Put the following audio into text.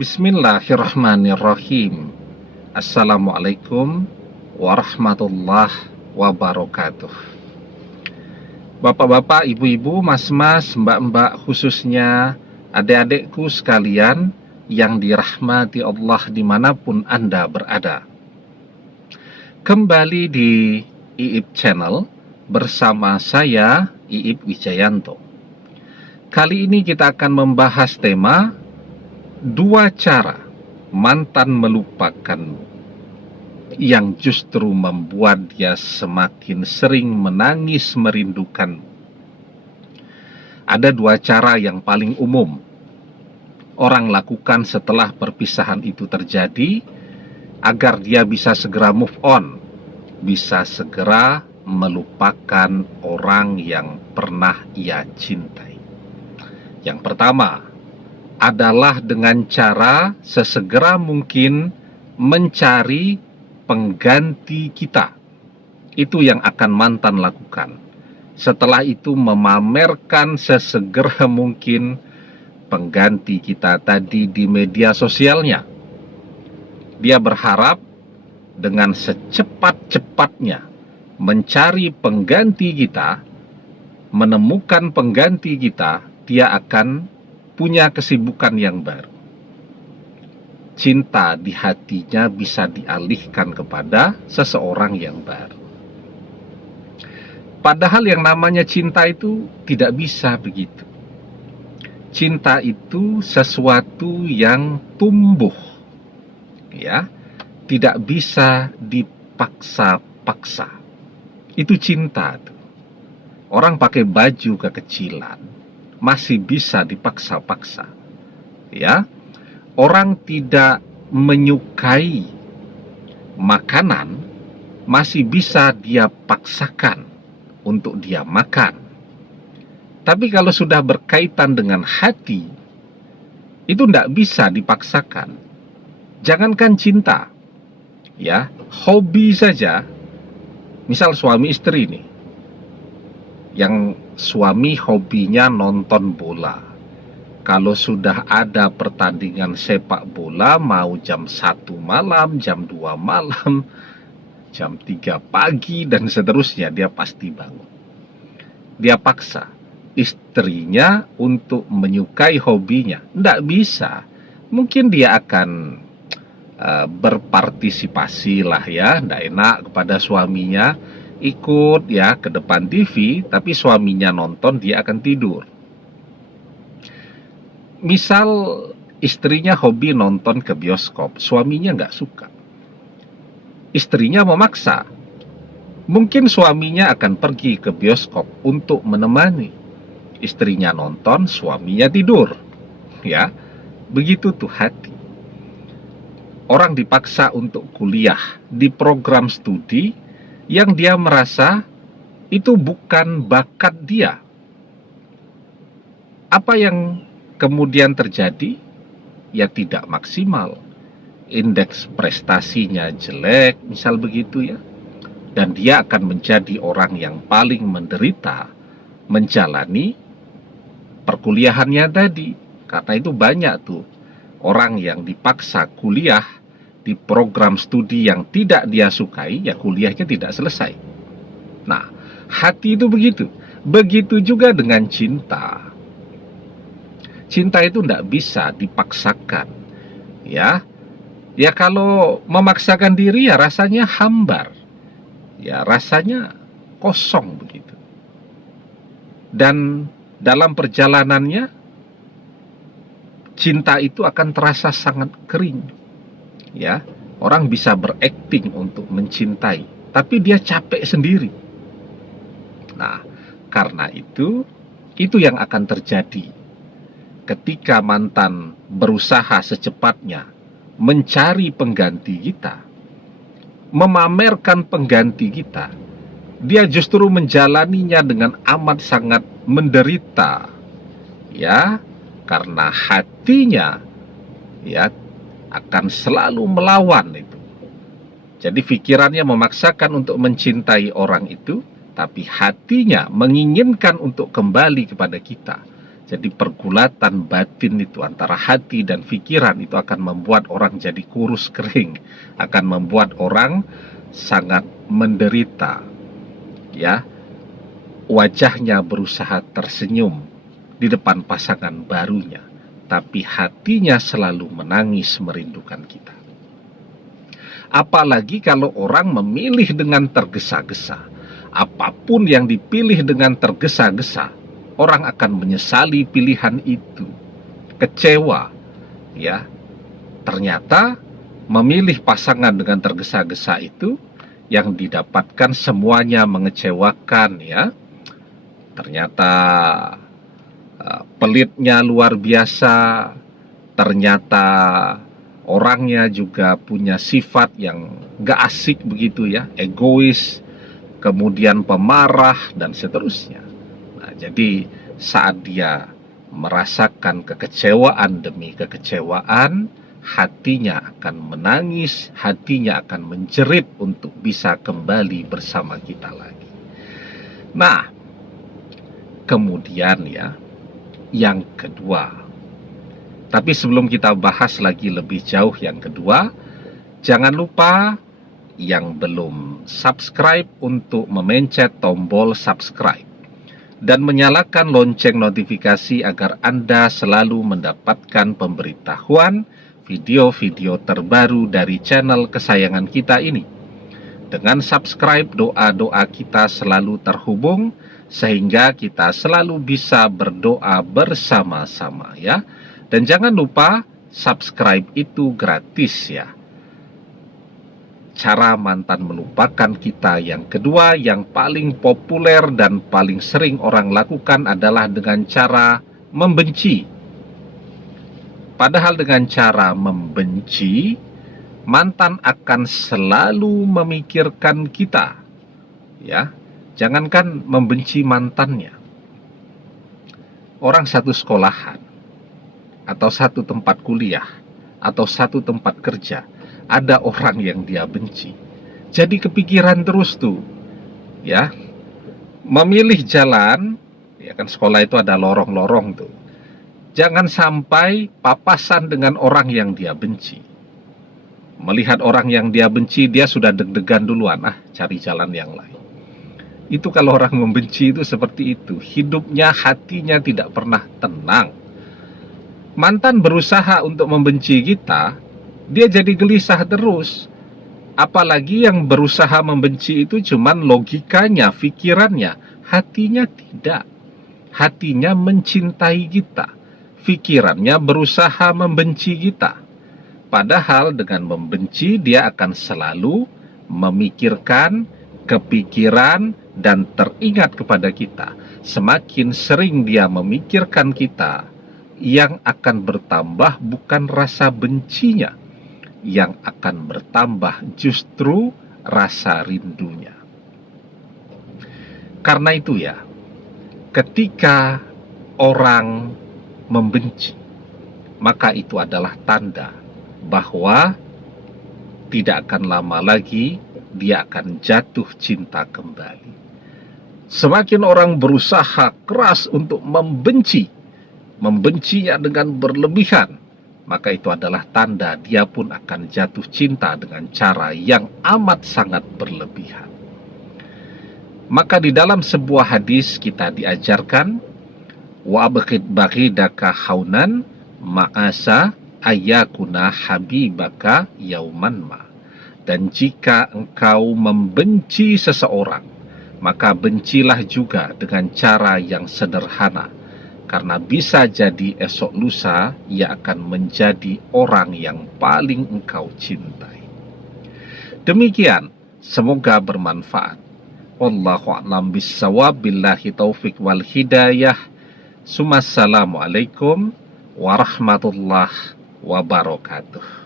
Bismillahirrahmanirrahim. Assalamualaikum warahmatullahi wabarakatuh. Bapak-bapak, ibu-ibu, mas-mas, mbak-mbak, khususnya adik-adikku sekalian yang dirahmati Allah dimanapun Anda berada. Kembali di IIP Channel bersama saya, IIP Wijayanto. Kali ini kita akan membahas tema 2 cara mantan melupakanmu yang justru membuat dia semakin sering menangis merindukanmu. Ada 2 cara yang paling umum orang lakukan setelah perpisahan itu terjadi agar dia bisa segera move on, bisa segera melupakan orang yang pernah ia cintai. Yang pertama adalah dengan cara sesegera mungkin mencari pengganti kita. Itu yang akan mantan lakukan. Setelah itu memamerkan sesegera mungkin pengganti kita tadi di media sosialnya. Dia berharap dengan secepat-cepatnya mencari pengganti kita, menemukan pengganti kita, dia akan punya kesibukan yang baru. Cinta di hatinya bisa dialihkan kepada seseorang yang baru. Padahal yang namanya cinta itu tidak bisa begitu. Cinta itu sesuatu yang tumbuh, ya, tidak bisa dipaksa-paksa. Itu cinta tuh. Orang pakai baju kekecilan masih bisa dipaksa-paksa, ya. Orang tidak menyukai makanan masih bisa dia paksakan untuk dia makan. Tapi kalau sudah berkaitan dengan hati, itu tidak bisa dipaksakan. Jangankan cinta, ya, hobi saja. Misal suami istri nih, yang suami hobinya nonton bola. Kalau sudah ada pertandingan sepak bola, mau jam 1 malam, jam 2 malam, jam 3 pagi, dan seterusnya, dia pasti bangun. Dia paksa istrinya untuk menyukai hobinya. Tidak bisa. Mungkin dia akan berpartisipasi lah, ya. Tidak enak kepada suaminya, ikut ya ke depan TV, tapi suaminya nonton, dia akan tidur. Misal istrinya hobi nonton ke bioskop, suaminya nggak suka, istrinya memaksa, mungkin suaminya akan pergi ke bioskop untuk menemani istrinya nonton, suaminya tidur, ya. Begitu tuh hati. Orang dipaksa untuk kuliah di program studi yang dia merasa itu bukan bakat dia. Apa yang kemudian terjadi? Ya tidak maksimal. Indeks prestasinya jelek, misal begitu, ya. Dan dia akan menjadi orang yang paling menderita menjalani perkuliahannya tadi. Karena itu banyak tuh orang yang dipaksa kuliah di program studi yang tidak dia sukai, ya kuliahnya tidak selesai. Nah, hati itu begitu. Begitu juga dengan cinta. Cinta itu tidak bisa dipaksakan, ya. Ya kalau memaksakan diri, ya rasanya hambar, ya rasanya kosong begitu. Dan dalam perjalanannya, cinta itu akan terasa sangat kering. Ya, orang bisa berakting untuk mencintai, tapi dia capek sendiri. Nah, karena itu yang akan terjadi ketika mantan berusaha secepatnya mencari pengganti kita, memamerkan pengganti kita. Dia justru menjalaninya dengan amat sangat menderita, ya, karena hatinya, ya, akan selalu melawan itu. Jadi pikirannya memaksakan untuk mencintai orang itu, tapi hatinya menginginkan untuk kembali kepada kita. Jadi pergulatan batin itu antara hati dan pikiran itu akan membuat orang jadi kurus kering, akan membuat orang sangat menderita, ya. Wajahnya berusaha tersenyum di depan pasangan barunya, tapi hatinya selalu menangis merindukan kita. Apalagi kalau orang memilih dengan tergesa-gesa. Apapun yang dipilih dengan tergesa-gesa, orang akan menyesali pilihan itu, kecewa, ya. Ternyata memilih pasangan dengan tergesa-gesa itu yang didapatkan semuanya mengecewakan, ya. Ternyata pelitnya luar biasa, ternyata orangnya juga punya sifat yang gak asik begitu ya, egois, kemudian pemarah, dan seterusnya. Nah, jadi saat dia merasakan kekecewaan demi kekecewaan, hatinya akan menangis, hatinya akan menjerit untuk bisa kembali bersama kita lagi. Nah, kemudian ya, yang kedua. Tapi sebelum kita bahas lagi lebih jauh yang kedua, jangan lupa yang belum subscribe untuk memencet tombol subscribe dan menyalakan lonceng notifikasi agar Anda selalu mendapatkan pemberitahuan video-video terbaru dari channel kesayangan kita ini. Dengan subscribe, doa-doa kita selalu terhubung sehingga kita selalu bisa berdoa bersama-sama ya. Dan jangan lupa subscribe itu gratis ya. Cara mantan melupakan kita yang kedua yang paling populer dan paling sering orang lakukan adalah dengan cara membenci. Padahal dengan cara membenci, mantan akan selalu memikirkan kita. Ya, jangankan membenci mantannya. Orang satu sekolahan, atau satu tempat kuliah, atau satu tempat kerja, ada orang yang dia benci. Jadi kepikiran terus tuh, ya. Memilih jalan, ya kan sekolah itu ada lorong-lorong tuh. Jangan sampai papasan dengan orang yang dia benci. Melihat orang yang dia benci, dia sudah deg-degan duluan, cari jalan yang lain. Itu kalau orang membenci itu seperti itu, hidupnya, hatinya tidak pernah tenang. Mantan berusaha untuk membenci kita, dia jadi gelisah terus. Apalagi yang berusaha membenci itu cuman logikanya, pikirannya, hatinya tidak. Hatinya mencintai kita, pikirannya berusaha membenci kita. Padahal dengan membenci dia akan selalu memikirkan, kepikiran, dan teringat kepada kita. Semakin sering dia memikirkan kita, yang akan bertambah bukan rasa bencinya, yang akan bertambah justru rasa rindunya. Karena itu ya, ketika orang membenci, maka itu adalah tanda bahwa tidak akan lama lagi dia akan jatuh cinta kembali. Semakin orang berusaha keras untuk membencinya dengan berlebihan, maka itu adalah tanda dia pun akan jatuh cinta dengan cara yang amat sangat berlebihan. Maka di dalam sebuah hadis kita diajarkan, wa abghid baghidaka haunan ma'asa ayakuna habibaka yauman ma. Dan jika engkau membenci seseorang, maka bencilah juga dengan cara yang sederhana. Karena bisa jadi esok lusa ia akan menjadi orang yang paling engkau cintai. Demikian, semoga bermanfaat. Wallahu a'lam bissawab, billahi taufik wal hidayah. Assalamualaikum warahmatullahi wabarakatuh.